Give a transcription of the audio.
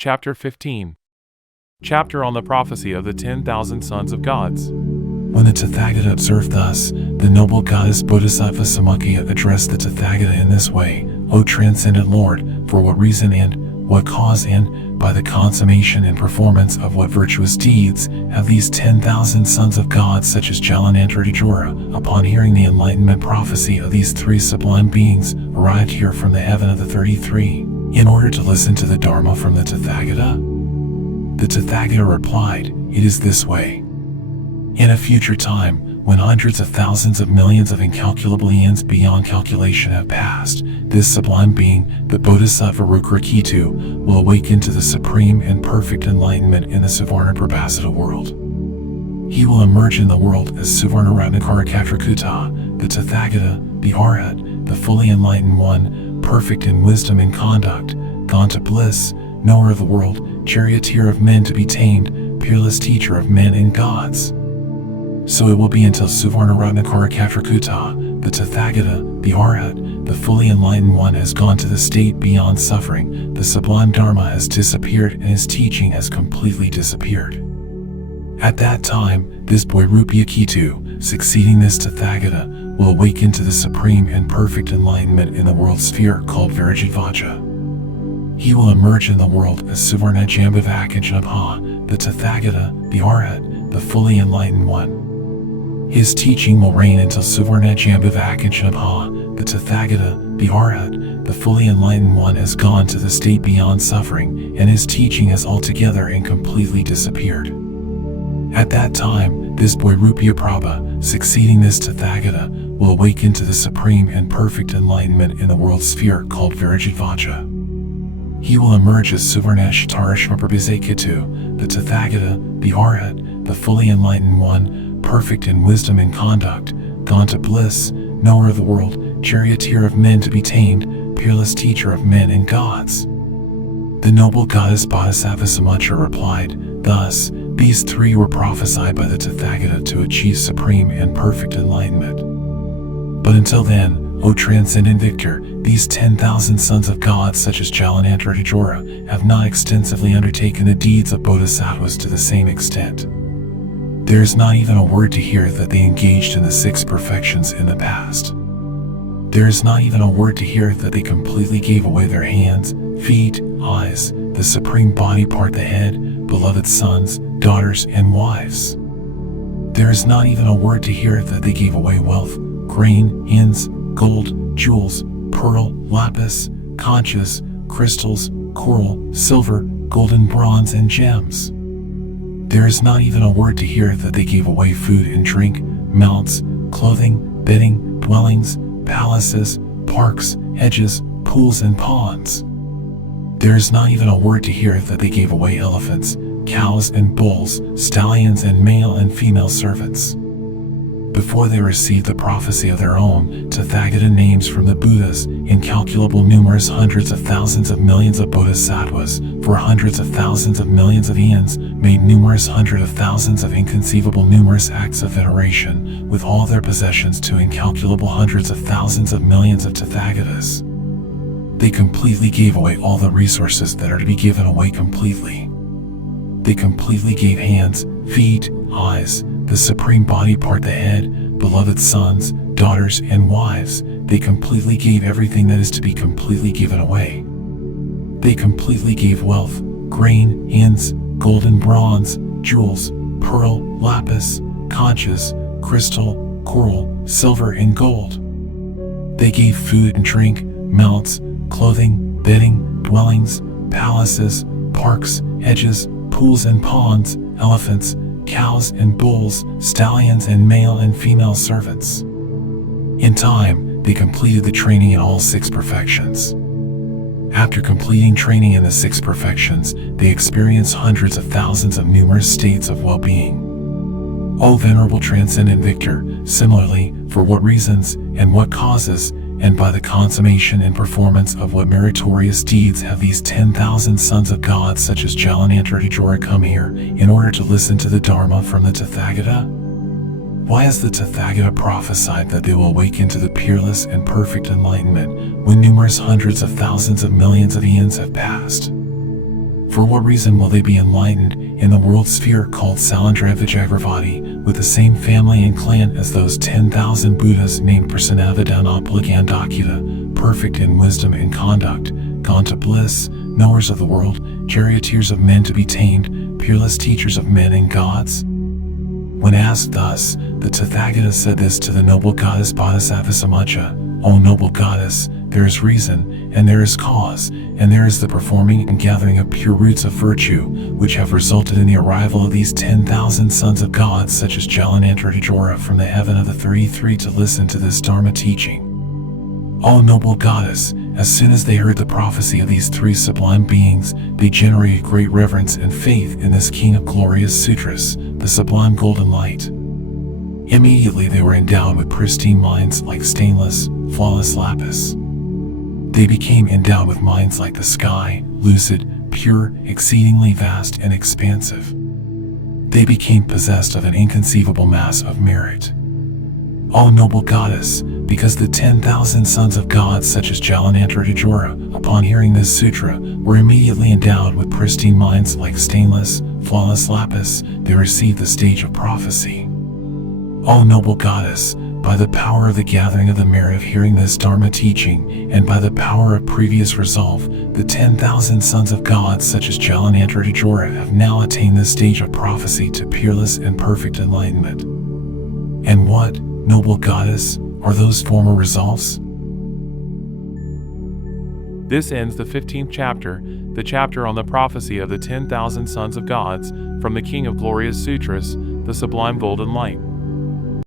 Chapter 15. Chapter on the Prophecy of the 10,000 Sons of Gods. When the Tathagata observed thus, the noble goddess Bodhisattva Samukhya addressed the Tathagata in this way: O transcendent Lord, for what reason and what cause and by the consummation and performance of what virtuous deeds have these 10,000 sons of God such as Jalanantara, upon hearing the enlightenment prophecy of these three sublime beings, arrived here from the heaven of the 33, in order to listen to the Dharma from the Tathagata? The Tathagata replied, it is this way. In a future time, when hundreds of thousands of millions of incalculable eons beyond calculation have passed, this sublime being, the Bodhisattva Rukrakitu, will awaken to the supreme and perfect enlightenment in the Suvarnaprabhasita world. He will emerge in the world as Suvarnaratnakara, the Tathagata, the Arhat, the fully enlightened one, perfect in wisdom and conduct, gone to bliss, knower of the world, charioteer of men to be tamed, peerless teacher of men and gods. So it will be until Suvarnaratnakara, the Tathagata, the Arhat, the fully enlightened one has gone to the state beyond suffering, the sublime Dharma has disappeared and his teaching has completely disappeared. At that time, this boy Rupakitu, succeeding this Tathagata, will awaken to the supreme and perfect enlightenment in the world sphere called Virajitvaja. He will emerge in the world as Suvarnajambhavakanjanabha, the Tathagata, the Arhat, the fully enlightened one. His teaching will reign until Suvarnajambhavakanjanabha, the Tathagata, the Arhat, the fully enlightened one has gone to the state beyond suffering, and his teaching has altogether and completely disappeared. At that time, this boy Rupaprabha, succeeding this Tathagata, will awaken to the supreme and perfect enlightenment in the world sphere called Virajitvaja. He will emerge as Suvarnashatarashmaprabhizakitu, the Tathagata, the Arhat, the fully enlightened one, perfect in wisdom and conduct, gone to bliss, knower of the world, charioteer of men to be tamed, peerless teacher of men and gods. The noble goddess Bodhisattva Samukhya replied, thus, these three were prophesied by the Tathagata to achieve supreme and perfect enlightenment. But until then, O transcendent victor, these 10,000 sons of God such as Jalanantara have not extensively undertaken the deeds of bodhisattvas to the same extent. There is not even a word to hear that they engaged in the 6 perfections in the past. There is not even a word to hear that they completely gave away their hands, feet, eyes, the supreme body part, the head, beloved sons, daughters, and wives. There is not even a word to hear that they gave away wealth, grain, inns, gold, jewels, pearl, lapis, conchas, crystals, coral, silver, golden, bronze, and gems. There is not even a word to hear that they gave away food and drink, mounts, clothing, bedding, dwellings, palaces, parks, hedges, pools, and ponds. There is not even a word to hear that they gave away elephants, cows and bulls, stallions and male and female servants. Before they received the prophecy of their own Tathagata names from the Buddhas, incalculable numerous hundreds of thousands of millions of bodhisattvas, for hundreds of thousands of millions of eons, made numerous hundreds of thousands of inconceivable numerous acts of veneration, with all their possessions to incalculable hundreds of thousands of millions of Tathagatas. They completely gave away all the resources that are to be given away completely. They completely gave hands, feet, eyes, the supreme body part, the head, beloved sons, daughters, and wives. They completely gave everything that is to be completely given away. They completely gave wealth, grain, inns, gold and bronze, jewels, pearl, lapis, conchas, crystal, coral, silver, and gold. They gave food and drink, mounts, clothing, bedding, dwellings, palaces, parks, hedges, pools and ponds, elephants, cows and bulls, stallions and male and female servants. In time, they completed the training in all 6 perfections. After completing training in the 6 perfections, they experienced hundreds of thousands of numerous states of well-being. O Venerable Transcendent Victor, similarly, for what reasons, and what causes, and by the consummation and performance of what meritorious deeds have these 10,000 sons of God such as Jalanantara come here, in order to listen to the Dharma from the Tathagata? Why has the Tathagata prophesied that they will awaken to the peerless and perfect enlightenment when numerous hundreds of thousands of millions of eons have passed? For what reason will they be enlightened in the world sphere called Salandra Vijayagravati, with the same family and clan as those 10,000 Buddhas named Prasanavadana, perfect in wisdom and conduct, gone to bliss, knowers of the world, charioteers of men to be tamed, peerless teachers of men and gods? When asked thus, the Tathagata said this to the noble goddess Bodhisattva Samaja: O noble goddess, there is reason, and there is cause, and there is the performing and gathering of pure roots of virtue, which have resulted in the arrival of these 10,000 sons of God such as Jalanantara from the heaven of the 33 to listen to this Dharma teaching. O noble goddess, as soon as they heard the prophecy of these three sublime beings, they generated great reverence and faith in this King of Glorious Sutras, the sublime Golden Light. Immediately they were endowed with pristine minds like stainless, flawless lapis. They became endowed with minds like the sky, lucid, pure, exceedingly vast and expansive. They became possessed of an inconceivable mass of merit. O noble goddess, because the 10,000 sons of God such as Jalanantara, upon hearing this sutra, were immediately endowed with pristine minds like stainless, flawless lapis, they received the stage of prophecy. O noble goddess, by the power of the gathering of the merit of hearing this Dharma teaching, and by the power of previous resolve, the 10,000 sons of God such as Jalanantara have now attained this stage of prophecy to peerless and perfect enlightenment. And what, noble goddess, are those former resolves? This ends the 15th chapter, the chapter on the prophecy of the 10,000 sons of gods from the King of Glorious Sutras, the Sublime Golden Light.